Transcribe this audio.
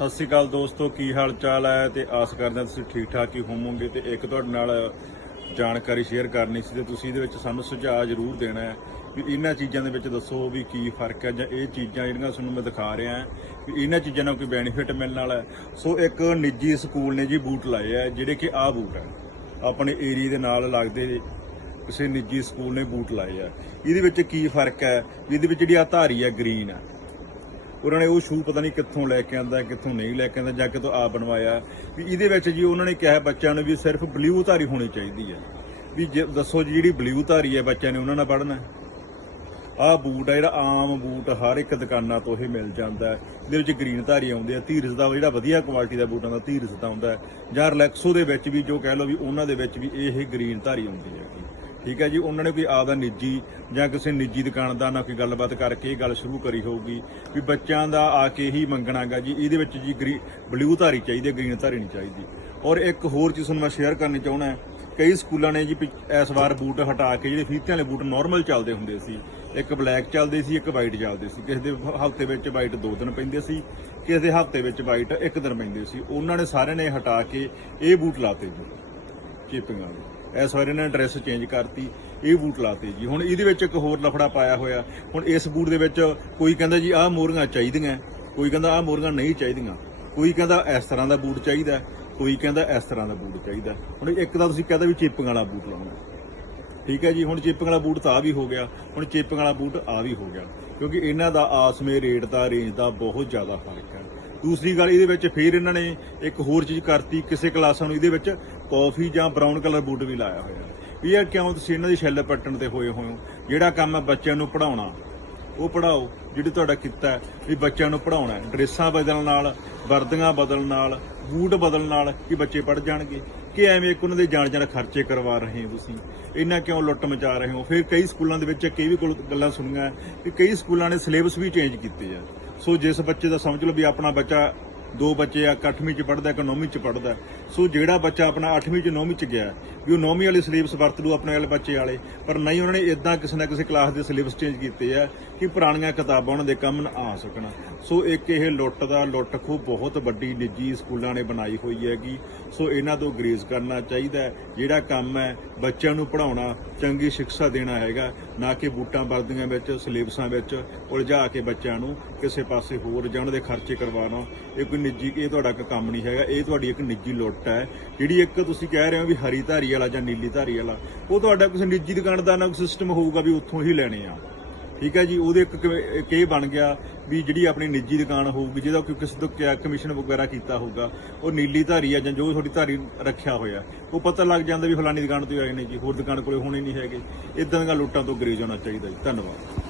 ਸਤਿ ਸ਼੍ਰੀ ਅਕਾਲ ਦੋਸਤੋ, ਕੀ ਹਾਲ ਚਾਲ ਹੈ? ਤੇ ਆਸ ਕਰਦੇ ਹਾਂ ਤੁਸੀਂ ਠੀਕ ਠਾਕ ਹੀ ਹੋਵੋਗੇ ਤੇ ਇੱਕ ਤੁਹਾਡੇ ਨਾਲ ਜਾਣਕਾਰੀ ਸ਼ੇਅਰ ਕਰਨੀ ਸੀ ਤੇ ਤੁਸੀਂ ਇਹਦੇ ਵਿੱਚ ਸਾਨੂੰ ਸੁਝਾਅ ਜ਼ਰੂਰ ਦੇਣਾ ਹੈ ਵੀ ਇਹਨਾਂ ਚੀਜ਼ਾਂ ਦੇ ਵਿੱਚ ਦੱਸੋ ਵੀ ਕੀ ਫ਼ਰਕ ਹੈ ਜਾਂ ਇਹ ਚੀਜ਼ਾਂ ਜਿਹੜੀਆਂ ਤੁਹਾਨੂੰ ਮੈਂ ਦਿਖਾ ਰਿਹਾ ਵੀ ਇਹਨਾਂ ਚੀਜ਼ਾਂ ਨਾਲ ਕੋਈ ਬੈਨੀਫਿਟ ਮਿਲਣ ਵਾਲਾ ਹੈ। ਸੋ ਇੱਕ ਨਿੱਜੀ ਸਕੂਲ ਨੇ ਜੀ ਬੂਟ ਲਾਏ ਆ ਜਿਹੜੇ ਕਿ ਆਹ ਬੂਟ ਹੈ। ਆਪਣੇ ਏਰੀਆ ਦੇ ਨਾਲ ਲੱਗਦੇ ਕਿਸੇ ਨਿੱਜੀ ਸਕੂਲ ਨੇ ਬੂਟ ਲਾਏ ਆ। ਇਹਦੇ ਵਿੱਚ ਕੀ ਫ਼ਰਕ ਹੈ? ਇਹਦੇ ਵਿੱਚ ਜਿਹੜੀ ਆ ਧਾਰੀ ਹੈ, ਗ੍ਰੀਨ ਹੈ। ਉਹਨਾਂ ਨੇ ਉਹ ਸ਼ੂ ਪਤਾ ਨਹੀਂ ਕਿੱਥੋਂ ਲੈ ਕੇ ਆਂਦਾ, ਕਿੱਥੋਂ ਨਹੀਂ ਲੈ ਕੇ ਆਂਦਾ, ਜਾਂ ਕਿਤੋਂ ਆਪ ਬਣਵਾਇਆ। ਵੀ ਇਹਦੇ ਵਿੱਚ ਜੀ ਉਹਨਾਂ ਨੇ ਕਿਹਾ ਬੱਚਿਆਂ ਨੂੰ ਵੀ ਸਿਰਫ ਬਲੂ ਧਾਰੀ ਹੋਣੀ ਚਾਹੀਦੀ ਹੈ। ਵੀ ਜੇ ਦੱਸੋ ਜੀ ਜਿਹੜੀ ਬਲੂ ਧਾਰੀ ਹੈ ਬੱਚਿਆਂ ਨੇ ਉਹਨਾਂ ਨਾਲ ਪੜ੍ਹਨਾ ਆਹ ਬੂਟ ਆ, ਜਿਹੜਾ ਆਮ ਬੂਟ ਹਰ ਇੱਕ ਦੁਕਾਨਾਂ ਤੋਂ ਇਹ ਮਿਲ ਜਾਂਦਾ ਇਹਦੇ ਵਿੱਚ ਗ੍ਰੀਨ ਧਾਰੀ ਆਉਂਦੇ ਆ, ਧੀਰਜ ਦਾ ਜਿਹੜਾ ਵਧੀਆ ਕੁਆਲਿਟੀ ਦਾ ਬੂਟਾਂ ਦਾ ਧੀਰਜ ਦਾ ਹੁੰਦਾ ਜਾਂ ਰਿਲੈਕਸੋ ਦੇ ਵਿੱਚ ਵੀ ਜੋ ਕਹਿ ਲਓ ਵੀ ਉਹਨਾਂ ਦੇ ਵਿੱਚ ਵੀ ਇਹ ਗ੍ਰੀਨ ਧਾਰੀ ਆਉਂਦੀ ਹੈਗੀ। ਠੀਕ ਹੈ ਜੀ, ਉਹਨਾਂ ਨੇ ਕੋਈ ਆਪਦਾ ਨਿੱਜੀ ਜਾਂ ਕਿਸੇ ਨਿੱਜੀ ਦੁਕਾਨਦਾਰ ਨਾ ਕੋਈ ਗੱਲਬਾਤ ਕਰਕੇ ਇਹ ਗੱਲ ਸ਼ੁਰੂ ਕਰੀ ਹੋਊਗੀ ਵੀ ਬੱਚਿਆਂ ਦਾ ਆ ਕੇ ਹੀ ਮੰਗਣਾਗਾ ਜੀ, ਇਹਦੇ ਵਿੱਚ ਜੀ ਗ੍ਰੀ ਬਲੂ ਧਾਰੀ ਚਾਹੀਦੀ ਹੈ ਗ੍ਰੀਨ ਧਾਰੀ ਨਹੀਂ ਚਾਹੀਦੀ। ਔਰ ਇੱਕ ਹੋਰ ਚੀਜ਼ ਤੁਹਾਨੂੰ ਮੈਂ ਸ਼ੇਅਰ ਕਰਨੀ ਚਾਹੁੰਦਾ ਕਈ ਸਕੂਲਾਂ ਨੇ ਜੀ ਪਿਛ- ਇਸ ਵਾਰ ਬੂਟ ਹਟਾ ਕੇ ਜਿਹੜੇ ਫੀਤਿਆਂ ਵਾਲੇ ਬੂਟ ਨਾਰਮਲ ਚੱਲਦੇ ਹੁੰਦੇ ਸੀ, ਇੱਕ ਬਲੈਕ ਚੱਲਦੇ ਸੀ, ਇੱਕ ਵਾਈਟ ਚੱਲਦੇ ਸੀ, ਕਿਸੇ ਦੇ ਹਫ਼ਤੇ ਵਿੱਚ ਵਾਈਟ ਦੋ ਦਿਨ ਪੈਂਦੇ ਸੀ, ਕਿਸੇ ਦੇ ਹਫ਼ਤੇ ਵਿੱਚ ਵਾਈਟ ਇੱਕ ਦਿਨ ਪੈਂਦੇ ਸੀ, ਉਹਨਾਂ ਨੇ ਸਾਰਿਆਂ ਨੇ ਹਟਾ ਕੇ ਇਹ ਬੂਟ ਲਾਤੇ ਜੀ, ਚੇਪਿੰਗਾਂ ਦੇ। ਇਸ ਵਾਰ ਇਹਨਾਂ ਨੇ ਡਰੈਸ ਚੇਂਜ ਕਰਤੀ, ਇਹ ਬੂਟ ਲਾਤੇ ਜੀ। ਹੁਣ ਇਹਦੇ ਵਿੱਚ ਇੱਕ ਹੋਰ ਲਫੜਾ ਪਾਇਆ ਹੋਇਆ। ਹੁਣ ਇਸ ਬੂਟ ਦੇ ਵਿੱਚ ਕੋਈ ਕਹਿੰਦਾ ਜੀ, ਆਹ ਮੋਰੀਆਂ ਚਾਹੀਦੀਆਂ। ਕੋਈ ਕਹਿੰਦਾ ਆਹ ਮੋਰੀਆਂ ਨਹੀਂ ਚਾਹੀਦੀਆਂ। ਕੋਈ ਕਹਿੰਦਾ ਇਸ ਤਰ੍ਹਾਂ ਦਾ ਬੂਟ ਚਾਹੀਦਾ। ਕੋਈ ਕਹਿੰਦਾ ਇਸ ਤਰ੍ਹਾਂ ਦਾ ਬੂਟ ਚਾਹੀਦਾ। ਹੁਣ ਇੱਕ ਤਾਂ ਤੁਸੀਂ ਕਹਿੰਦਾ ਵੀ ਚੀਪਿੰਗ ਵਾਲਾ ਬੂਟ ਲਾਉਣਾ। ਠੀਕ ਹੈ ਜੀ, ਹੁਣ ਚੀਪਿੰਗ ਵਾਲਾ ਬੂਟ ਤਾਂ ਆ ਵੀ ਹੋ ਗਿਆ। ਹੁਣ ਚੀਪਿੰਗ ਵਾਲਾ ਬੂਟ ਆ ਵੀ ਹੋ ਗਿਆ। ਕਿਉਂਕਿ ਇਹਨਾਂ ਦਾ ਆਸਮੇ ਰੇਟ ਦਾ, ਰੇਂਜ ਦਾ ਬਹੁਤ ਜ਼ਿਆਦਾ ਫ਼ਰਕ ਹੈ। ਦੂਸਰੀ ਗੱਲ, ਇਹਦੇ ਵਿੱਚ ਫੇਰ ਇਹਨਾਂ ਨੇ ਇੱਕ ਹੋਰ ਚੀਜ਼ ਕਰਤੀ, ਕਿਸੇ ਕਲਾਸਾਂ ਨੂੰ ਇਹਦੇ ਵਿੱਚ ਕਾਫੀ ਜਾਂ ਬਰਾਊਨ ਕਲਰ ਬੂਟ ਵੀ ਲਾਇਆ ਹੋਇਆ। ਵੀ ਇਹ ਕਿਉਂ ਤੁਸੀਂ ਇਹਨਾਂ ਦੀ ਛਿੱਲ ਪੱਟਣ ਤੇ ਹੋਏ ਹੋਏ ਹੋ? ਜਿਹੜਾ ਕੰਮ ਹੈ ਬੱਚਿਆਂ ਨੂੰ ਪੜਾਉਣਾ ਉਹ ਪੜਾਓ ਜਿਹੜੀ ਤੁਹਾਡਾ ਕੀਤਾ ਵੀ ਬੱਚਿਆਂ ਨੂੰ ਪੜਾਉਣਾ ਹੈ। ਡਰੈਸਾਂ ਬਦਲਣ ਨਾਲ, ਵਰਦੀਆਂ ਬਦਲਣ ਨਾਲ, ਬੂਟ ਬਦਲਣ ਨਾਲ ਕੀ ਬੱਚੇ ਪੜ ਜਾਣਗੇ? ਕਿ ਐਵੇਂ ਇੱਕ ਉਹਨਾਂ ਦੇ ਜਾਣ ਜਾਣ ਖਰਚੇ ਕਰਵਾ ਰਹੇ ਹੋ ਤੁਸੀਂ? ਇਹਨਾਂ ਕਿਉਂ ਲੁੱਟ ਮਚਾ ਰਹੇ ਹੋ? ਫਿਰ ਕਈ ਸਕੂਲਾਂ ਦੇ ਵਿੱਚ ਕਈ ਵੀ ਕੋਲ ਗੱਲਾਂ ਸੁਣੀਆਂ ਹੈ ਕਿ ਕਈ ਸਕੂਲਾਂ ਨੇ ਸਿਲੇਬਸ ਵੀ ਚੇਂਜ ਕੀਤੇ ਆ। ਸੋ ਜਿਸ ਬੱਚੇ ਦਾ ਸਮਝ ਲਓ ਵੀ ਆਪਣਾ ਬੱਚਾ ਦੋ ਬੱਚੇ ਆ 8ਵੀਂ ਚ ਪੜਦਾ ਇੱਕ 9ਵੀਂ ਚ ਪੜਦਾ ਸੋ ਜਿਹੜਾ ਬੱਚਾ ਆਪਣਾ 8ਵੀਂ ਚ 9ਵੀਂ ਚ ਗਿਆ, ਵੀ ਉਹ 9ਵੀਂ ਵਾਲੀ ਸਿਲੇਬਸ ਵਰਤ ਲੂ ਆਪਣੇ ਵਾਲੇ ਬੱਚੇ ਵਾਲੇ, ਪਰ ਨਹੀਂ, ਉਹਨਾਂ ਨੇ ਇਦਾਂ ਕਿਸੇ ਨਾ ਕਿਸੇ ਕਲਾਸ ਦੇ ਸਿਲੇਬਸ ਚੇਂਜ ਕੀਤੇ ਆ ਕਿ ਪੁਰਾਣੀਆਂ ਕਿਤਾਬਾਂ ਉਹਨਾਂ ਦੇ ਕੰਮ ਨਾ ਆ ਸਕਣ। ਸੋ ਇੱਕ ਇਹ ਲੁੱਟ ਦਾ ਲੁੱਟ ਖੋ ਬਹੁਤ ਵੱਡੀ ਨਿੱਜੀ ਸਕੂਲਾਂ ਨੇ ਬਣਾਈ ਹੋਈ ਹੈਗੀ। ਸੋ ਇਹਨਾਂ ਤੋਂ ਗਰੇਜ਼ ਕਰਨਾ ਚਾਹੀਦਾ ਜਿਹੜਾ ਕੰਮ ਹੈ ਬੱਚਿਆਂ ਨੂੰ ਪੜਾਉਣਾ ਚੰਗੀ ਸਿੱਖਿਆ ਦੇਣਾ ਹੈਗਾ। ਨਾ ਕਿ ਬੂਟਾਂ ਵਰਦੀਆਂ ਵਿੱਚ ਸਿਲੇਬਸਾਂ ਵਿੱਚ ਉਲਝਾ ਕੇ ਬੱਚਿਆਂ ਨੂੰ ਕਿਸੇ ਪਾਸੇ ਹੋਰ ਜਾਂ ਉਹਨਾਂ ਦੇ ਖਰਚੇ ਕਰਵਾਉਣਾ। ਇਹ ਕੋਈ ਨਿੱਜੀ, ਇਹ ਤੁਹਾਡਾ ਕੋਈ ਕੰਮ ਨਹੀਂ ਹੈਗਾ। ਇਹ ਤੁਹਾਡੀ ਇੱਕ ਨਿੱਜੀ ਲੁੱਟ ਹੈ। ਜਿਹੜੀ ਇੱਕ ਤੁਸੀਂ ਕਹਿ ਰਹੇ ਹੋ ਵੀ ਹਰੀ ਧਾਰੀ ਵਾਲਾ ਜਾਂ ਨੀਲੀ ਧਾਰੀ ਵਾਲਾ, ਉਹ ਤੁਹਾਡਾ ਕਿਸੇ ਨਿੱਜੀ ਦੁਕਾਨਦਾਰ ਨਾਲ ਸਿਸਟਮ ਹੋਊਗਾ ਵੀ ਉੱਥੋਂ ਹੀ ਲੈਣੇ ਆ। ਠੀਕ ਹੈ ਜੀ, ਉਹਦੇ ਇੱਕ ਇੱਕ ਇਹ ਬਣ ਗਿਆ ਵੀ ਜਿਹੜੀ ਆਪਣੀ ਨਿੱਜੀ ਦੁਕਾਨ ਹੋਊਗੀ, ਜਿਹਦਾ ਕੋਈ ਕਿਸੇ ਤੋਂ ਕਿਆ ਕਮਿਸ਼ਨ ਵਗੈਰਾ ਕੀਤਾ ਹੋਊਗਾ, ਉਹ ਨੀਲੀ ਧਾਰੀ ਆ ਜਾਂ ਜੋ ਤੁਹਾਡੀ ਧਾਰੀ ਰੱਖਿਆ ਹੋਇਆ, ਉਹ ਪਤਾ ਲੱਗ ਜਾਂਦਾ ਵੀ ਫਲਾਨੀ ਦੁਕਾਨ ਤੋਂ ਆਏ ਨੇ ਜੀ, ਹੋਰ ਦੁਕਾਨ ਕੋਲੇ ਹੋਣੇ ਨਹੀਂ ਹੈਗੇ। ਇਦਾਂ ਦੀਆਂ ਲੁੱਟਾਂ ਤੋਂ ਗਰੇਜ ਹੋਣਾ ਚਾਹੀਦਾ ਜੀ। ਧੰਨਵਾਦ।